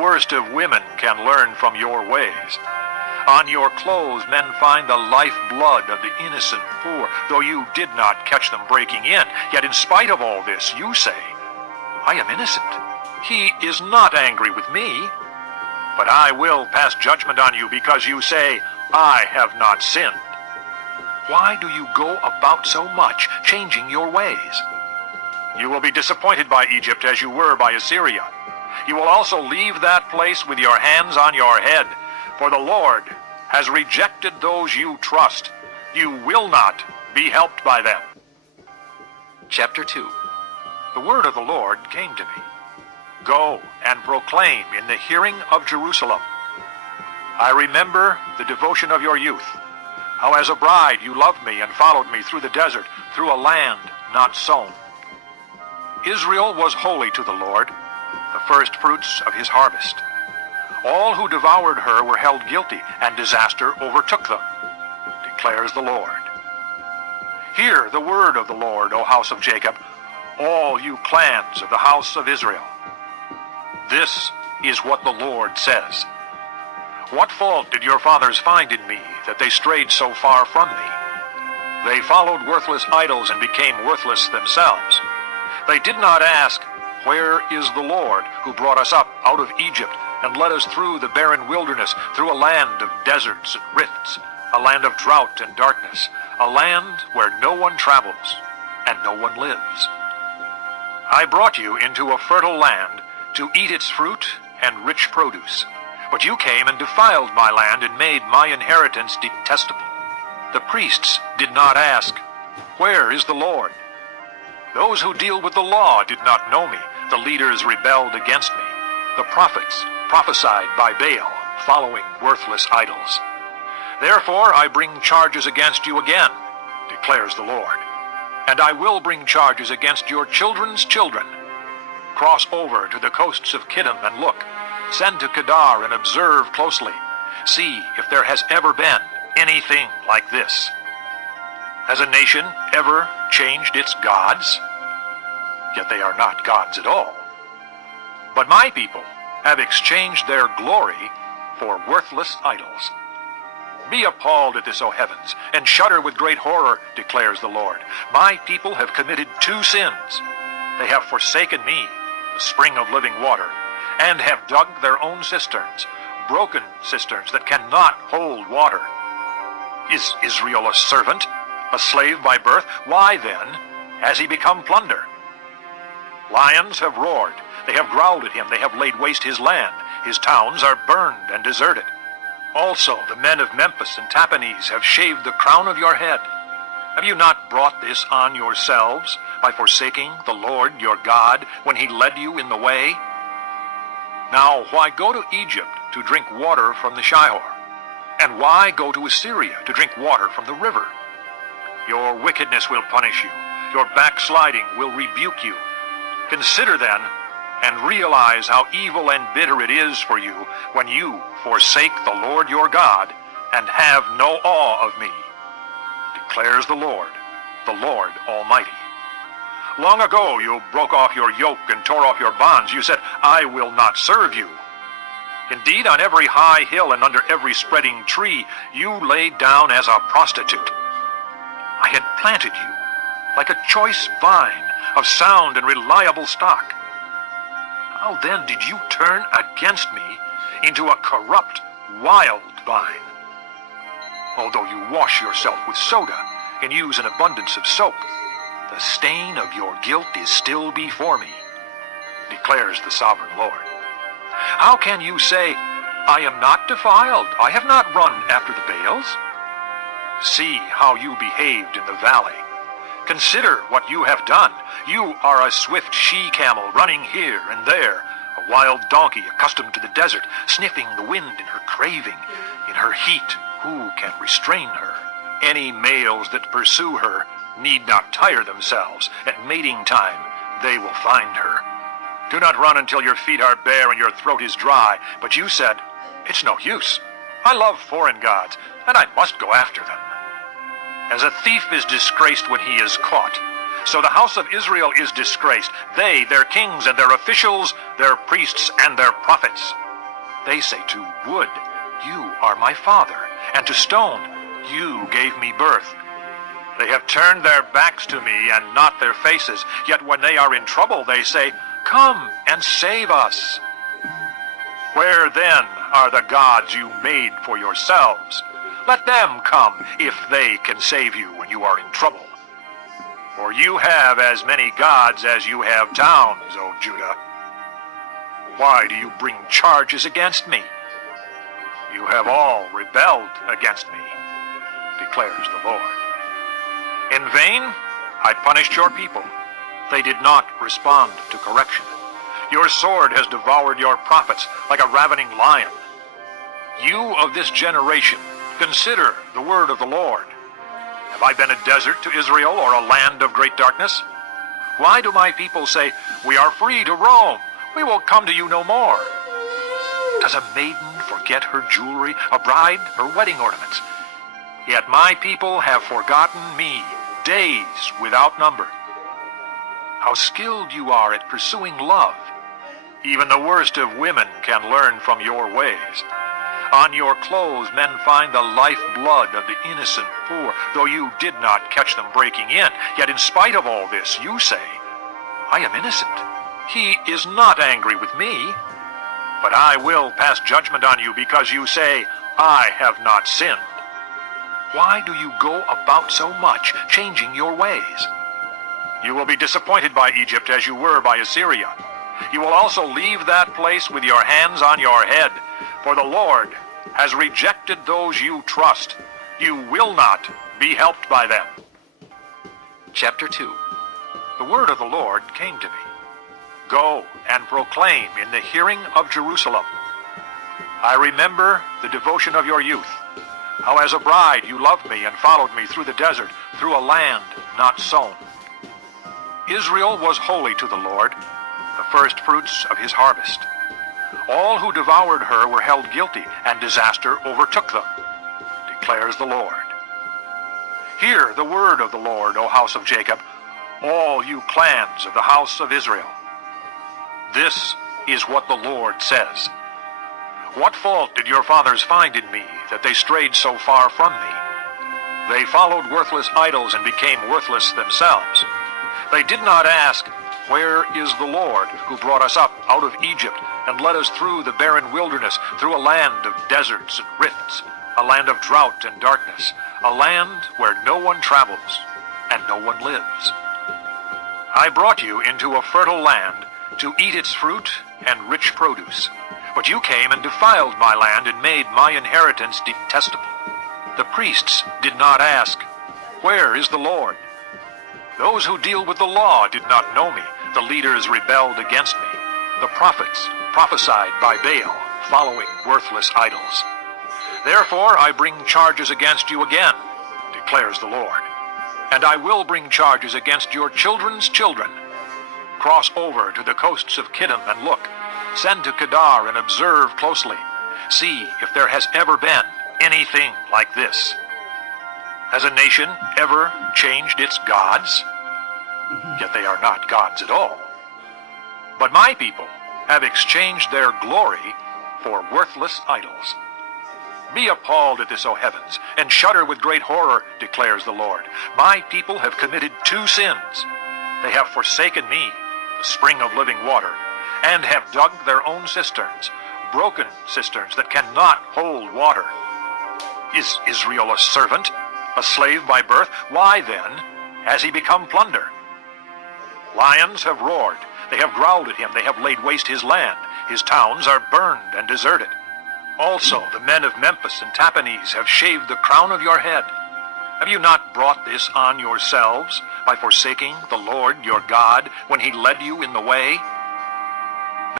worst of women can learn from your ways. On your clothes men find the lifeblood of the innocent poor, though you did not catch them breaking in. Yet in spite of all this, you say, I am innocent. He is not angry with me. But I will pass judgment on you because you say, I have not sinned. Why do you go about so much, changing your ways? You will be disappointed by Egypt as you were by Assyria. You will also leave that place with your hands on your head, for the Lord has rejected those you trust. You will not be helped by them. Chapter 2. The word of the Lord came to me. Go and proclaim in the hearing of Jerusalem. I remember the devotion of your youth, how as a bride you loved me and followed me through the desert, through a land not sown. Israel was holy to the Lord, the first fruits of his harvest. All who devoured her were held guilty, and disaster overtook them, declares the Lord. Hear the word of the Lord, O house of Jacob, all you clans of the house of Israel. This is what the Lord says. What fault did your fathers find in me, that they strayed so far from me? They followed worthless idols and became worthless themselves. They did not ask, where is the Lord, who brought us up out of Egypt and led us through the barren wilderness, through a land of deserts and rifts, a land of drought and darkness, a land where no one travels and no one lives? I brought you into a fertile land to eat its fruit and rich produce. But you came and defiled my land and made my inheritance detestable. The priests did not ask, where is the Lord? Those who deal with the law did not know me. The leaders rebelled against me. The prophets prophesied by Baal, following worthless idols. Therefore I bring charges against you again, declares the Lord. And I will bring charges against your children's children. Cross over to the coasts of Kiddim and look. Send to Kedar and observe closely. See if there has ever been anything like this. Has a nation ever changed its gods? Yet they are not gods at all. But my people have exchanged their glory for worthless idols. Be appalled at this, O heavens, and shudder with great horror, declares the Lord. My people have committed two sins. They have forsaken me, the spring of living water, and have dug their own cisterns, broken cisterns that cannot hold water. Is Israel a servant, a slave by birth? Why then has he become plunder? Lions have roared, they have growled at him, they have laid waste his land. His towns are burned and deserted. Also the men of Memphis and Tahpanhes have shaved the crown of your head. Have you not brought this on yourselves by forsaking the Lord your God when he led you in the way? Now why go to Egypt to drink water from the Shihor? And why go to Assyria to drink water from the river? Your wickedness will punish you. Your backsliding will rebuke you. Consider then and realize how evil and bitter it is for you when you forsake the Lord your God and have no awe of me, declares the Lord Almighty. Long ago you broke off your yoke and tore off your bonds. You said, I will not serve you. Indeed, on every high hill and under every spreading tree, you lay down as a prostitute. I had planted you like a choice vine of sound and reliable stock. How then did you turn against me into a corrupt, wild vine? Although you wash yourself with soda and use an abundance of soap, the stain of your guilt is still before me, declares the sovereign Lord. How can you say, I am not defiled, I have not run after the Baals? See how you behaved in the valley. Consider what you have done. You are a swift she-camel running here and there, a wild donkey accustomed to the desert, sniffing the wind in her craving. In her heat, who can restrain her? Any males that pursue her need not tire themselves. At mating time, they will find her. Do not run until your feet are bare and your throat is dry. But you said, it's no use. I love foreign gods, and I must go after them. As a thief is disgraced when he is caught, so the house of Israel is disgraced, they, their kings and their officials, their priests and their prophets. They say to wood, you are my father, and to stone, you gave me birth. They have turned their backs to me and not their faces, yet when they are in trouble they say, come and save us. Where then are the gods you made for yourselves? Let them come if they can save you when you are in trouble. For you have as many gods as you have towns, O Judah. Why do you bring charges against me? You have all rebelled against me, declares the Lord. In vain I punished your people. They did not respond to correction. Your sword has devoured your prophets like a ravening lion. You of this generation, consider the word of the Lord. Have I been a desert to Israel, or a land of great darkness? Why do my people say, we are free to roam, we will come to you no more? Does a maiden forget her jewelry, a bride her wedding ornaments? Yet my people have forgotten me, days without number. How skilled you are at pursuing love. Even the worst of women can learn from your ways. On your clothes men find the lifeblood of the innocent poor, though you did not catch them breaking in. Yet in spite of all this, you say, I am innocent. He is not angry with me. But I will pass judgment on you because you say, I have not sinned. Why do you go about so much, changing your ways? You will be disappointed by Egypt as you were by Assyria. You will also leave that place with your hands on your head, for the Lord has rejected those you trust. You will not be helped by them. Chapter 2. The word of the Lord came to me. Go and proclaim in the hearing of Jerusalem. I remember the devotion of your youth, how as a bride you loved me and followed me through the desert, through a land not sown. Israel was holy to the Lord, the first fruits of his harvest. All who devoured her were held guilty, and disaster overtook them, declares the Lord. Hear the word of the Lord, O house of Jacob, all you clans of the house of Israel. This is what the Lord says. What fault did your fathers find in me, that they strayed so far from me? They followed worthless idols and became worthless themselves. They did not ask, where is the Lord, who brought us up out of Egypt and led us through the barren wilderness, through a land of deserts and rifts, a land of drought and darkness, a land where no one travels and no one lives? I brought you into a fertile land to eat its fruit and rich produce. But you came and defiled my land and made my inheritance detestable. The priests did not ask, where is the Lord? Those who deal with the law did not know me. The leaders rebelled against me. The prophets prophesied by Baal, following worthless idols. Therefore I bring charges against you again, declares the Lord. And I will bring charges against your children's children. Cross over to the coasts of Kittim and look. Send to Kedar and observe closely. See if there has ever been anything like this. Has a nation ever changed its gods? Yet they are not gods at all. But my people have exchanged their glory for worthless idols. Be appalled at this, O heavens, and shudder with great horror, declares the Lord. My people have committed two sins. They have forsaken me, the spring of living water, and have dug their own cisterns, broken cisterns that cannot hold water. Is Israel a servant, a slave by birth? Why then has he become plunder? Lions have roared, they have growled at him, they have laid waste his land. His towns are burned and deserted. Also the men of Memphis and Tahpanhes have shaved the crown of your head. Have you not brought this on yourselves by forsaking the Lord your God when he led you in the way?